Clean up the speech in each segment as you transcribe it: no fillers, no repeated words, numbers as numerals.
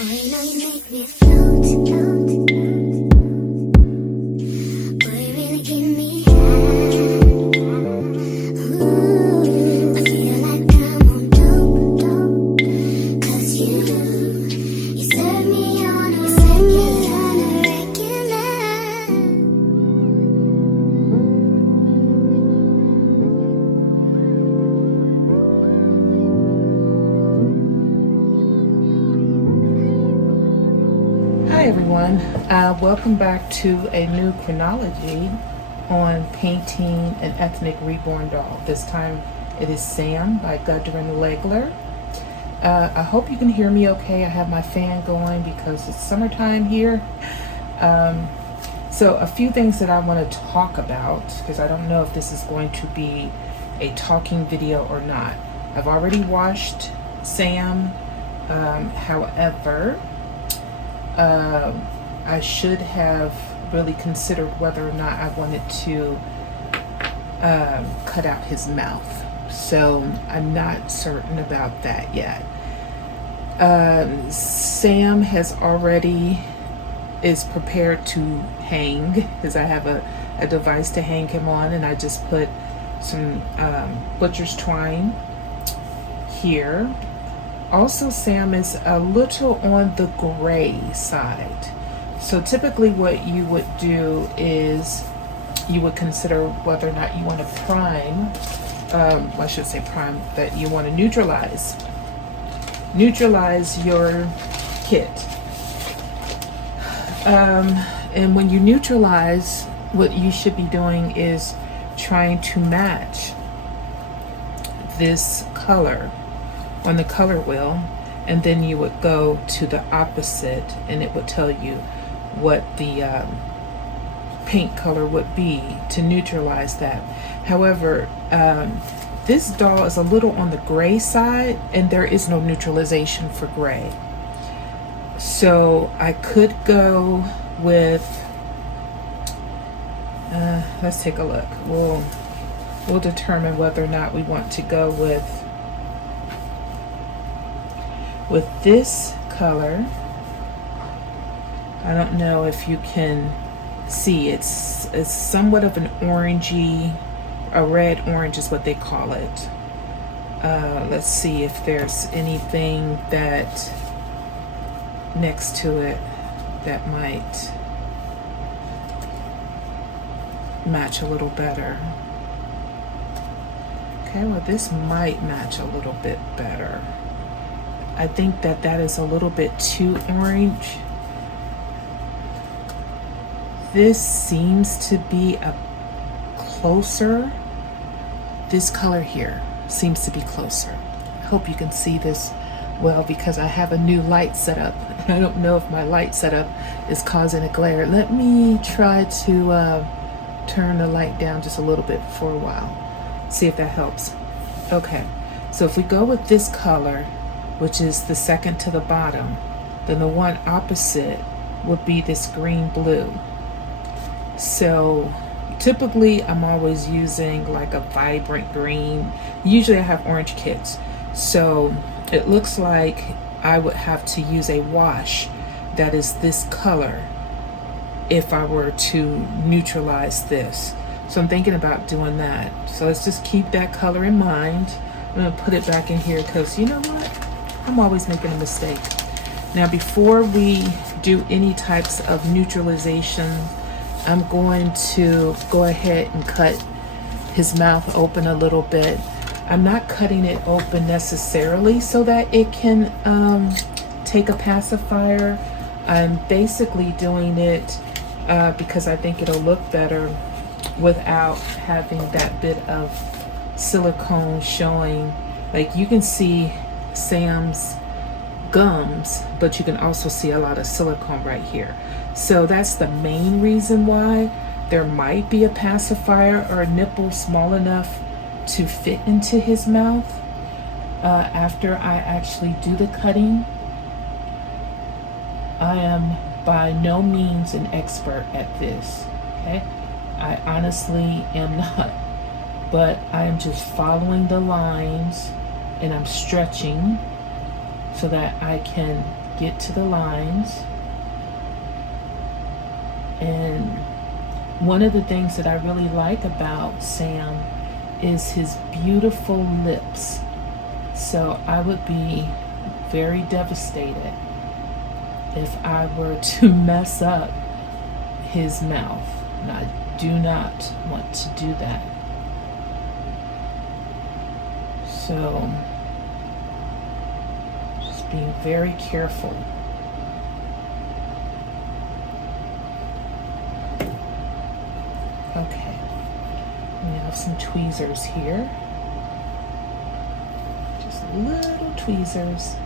you know you make me float, float. Boy, you really give me high. Ooh, I feel like I'm on dope, dope. 'Cause you serve me on a regular. Hi everyone, welcome back to a new chronology on painting an ethnic reborn doll. This time it is Sam by Gudrun Legler. I hope you can hear me okay. I have my fan going because it's summertime here. So a few things that I want to talk about, because I don't know if this is going to be a talking video or not. I've already washed Sam, however, I should have really considered whether or not I wanted to cut out his mouth. So I'm not certain about that yet. Sam is prepared to hang, because I have a device to hang him on, and I just put some butcher's twine here. Also, Sam is a little on the gray side. So typically what you would do is you would consider whether or not you want to prime, I should say prime, that you want to neutralize your kit. And when you neutralize, what you should be doing is trying to match this color on the color wheel, and then you would go to the opposite and it would tell you what the paint color would be to neutralize that. However, this doll is a little on the gray side, and there is no neutralization for gray. So I could go with, let's take a look. We'll determine whether or not we want to go with this color. I don't know if you can see, it's somewhat of an orangey, a red orange is what they call it. Let's see if there's anything that next to it that might match a little better. Okay, well, this might match a little bit better. I think that is a little bit too orange. This seems to be a closer. This color here seems to be closer. I hope you can see this well, because I have a new light setup. I don't know if my light setup is causing a glare. Let me try to turn the light down just a little bit for a while. See if that helps. Okay, so if we go with this color, which is the second to the bottom, then the one opposite would be this green blue. So typically I'm always using like a vibrant green. Usually I have orange kits. So it looks like I would have to use a wash that is this color if I were to neutralize this. So I'm thinking about doing that. So let's just keep that color in mind. I'm gonna put it back in here because you know what? I'm always making a mistake. Now, before we do any types of neutralization, I'm going to go ahead and cut his mouth open a little bit. I'm not cutting it open necessarily so that it can take a pacifier. I'm basically doing it because I think it'll look better without having that bit of silicone showing. Like, you can see Sam's gums, but you can also see a lot of silicone right here. So that's the main reason why. There might be a pacifier or a nipple small enough to fit into his mouth after I actually do the cutting. I am by no means an expert at this, okay? I honestly am not, but I am just following the lines and I'm stretching so that I can get to the lines. And one of the things that I really like about Sam is his beautiful lips. So I would be very devastated if I were to mess up his mouth. And I do not want to do that. So just being very careful. Okay, we have some tweezers here. Just little tweezers.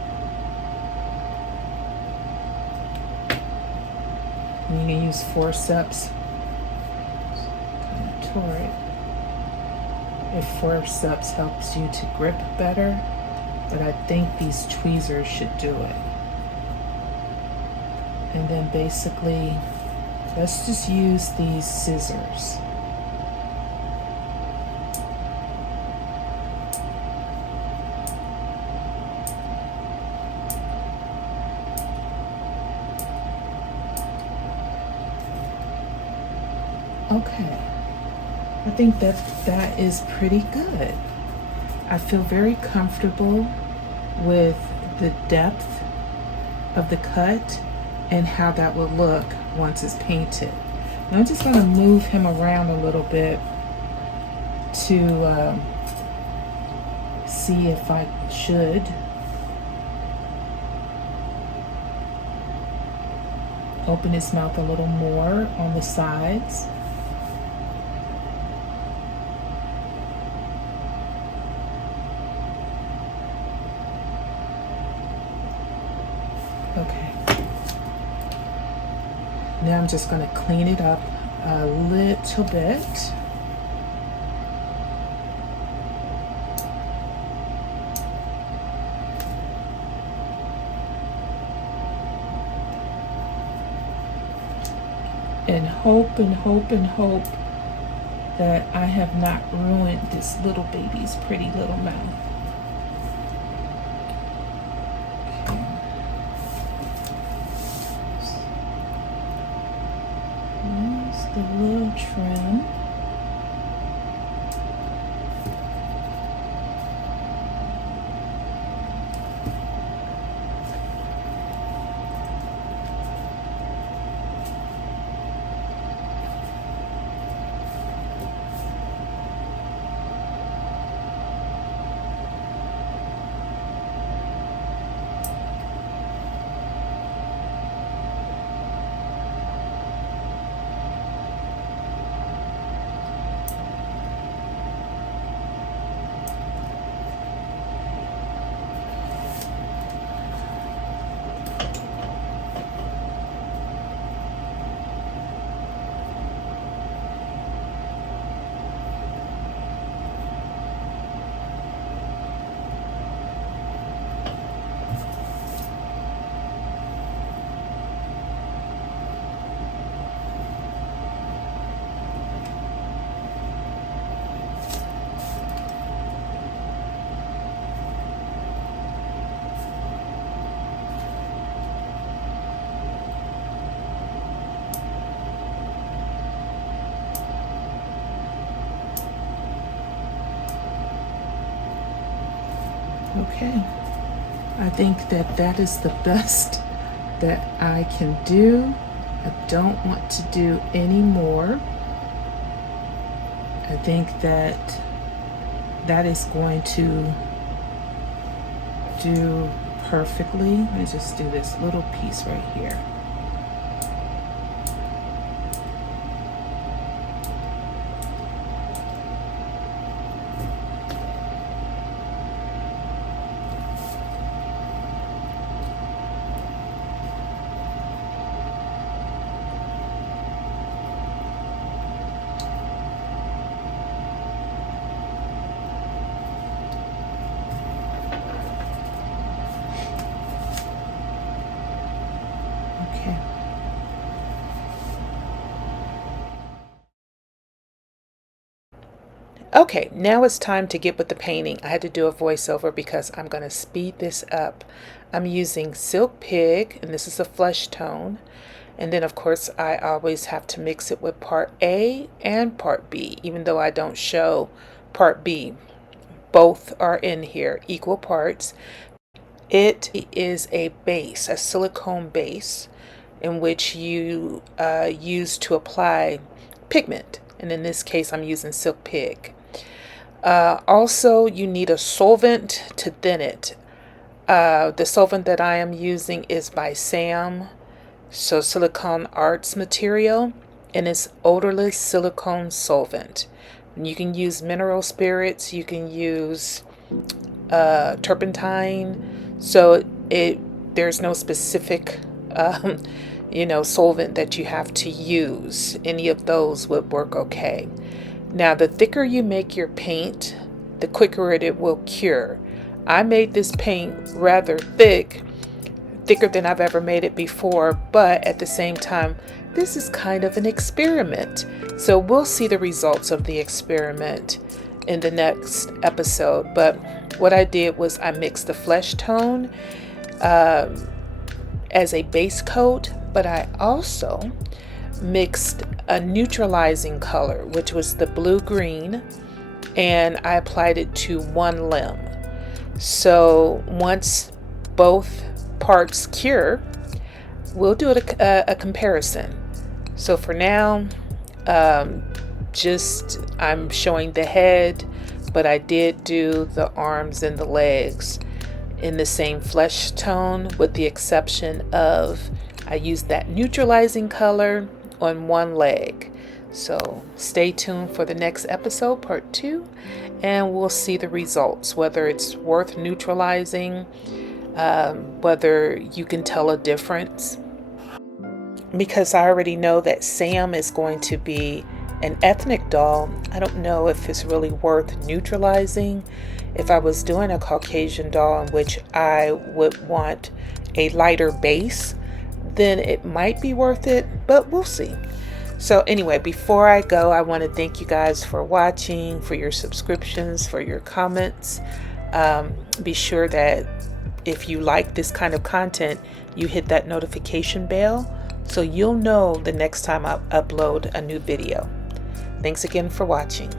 And you can use forceps. Kind of tore it. If forceps helps you to grip better, but I think these tweezers should do it. And then basically, let's just use these scissors. Okay, I think that is pretty good. I feel very comfortable with the depth of the cut and how that will look once it's painted. And I'm just going to move him around a little bit to see if I should. Open his mouth a little more on the sides. Okay. Now I'm just going to clean it up a little bit. And hope and hope and hope that I have not ruined this little baby's pretty little mouth. The little trim. Okay, I think that is the best that I can do. I don't want to do any more. I think that is going to do perfectly. Let me just do this little piece right here. Okay, now it's time to get with the painting. I had to do a voiceover because I'm going to speed this up. I'm using Silk Pig, and this is a flesh tone. And then, of course, I always have to mix it with part A and part B, even though I don't show part B. Both are in here, equal parts. It is a base, a silicone base, in which you use to apply pigment. And in this case, I'm using Silk Pig. Also, you need a solvent to thin it. The solvent that I am using is by Sam, so silicone arts material, and it's odorless silicone solvent. And you can use mineral spirits, you can use turpentine, so there's no specific solvent that you have to use. Any of those would work okay. Now, the thicker you make your paint, the quicker it will cure. I made this paint rather thicker than I've ever made it before, but at the same time, this is kind of an experiment. So we'll see the results of the experiment in the next episode. But what I did was I mixed the flesh tone as a base coat, but I also mixed a neutralizing color, which was the blue-green, and I applied it to one limb. So once both parts cure, we'll do a comparison. So for now, I'm showing the head, but I did do the arms and the legs in the same flesh tone, with the exception of I used that neutralizing color on one leg. So stay tuned for the next episode, part 2, and we'll see the results, whether it's worth neutralizing, whether you can tell a difference. Because I already know that Sam is going to be an ethnic doll, I don't know if it's really worth neutralizing. If I was doing a Caucasian doll in which I would want a lighter base, then it might be worth it, but we'll see. So anyway, before I go, I want to thank you guys for watching, for your subscriptions, for your comments. Be sure that if you like this kind of content, you hit that notification bell so you'll know the next time I upload a new video. Thanks again for watching.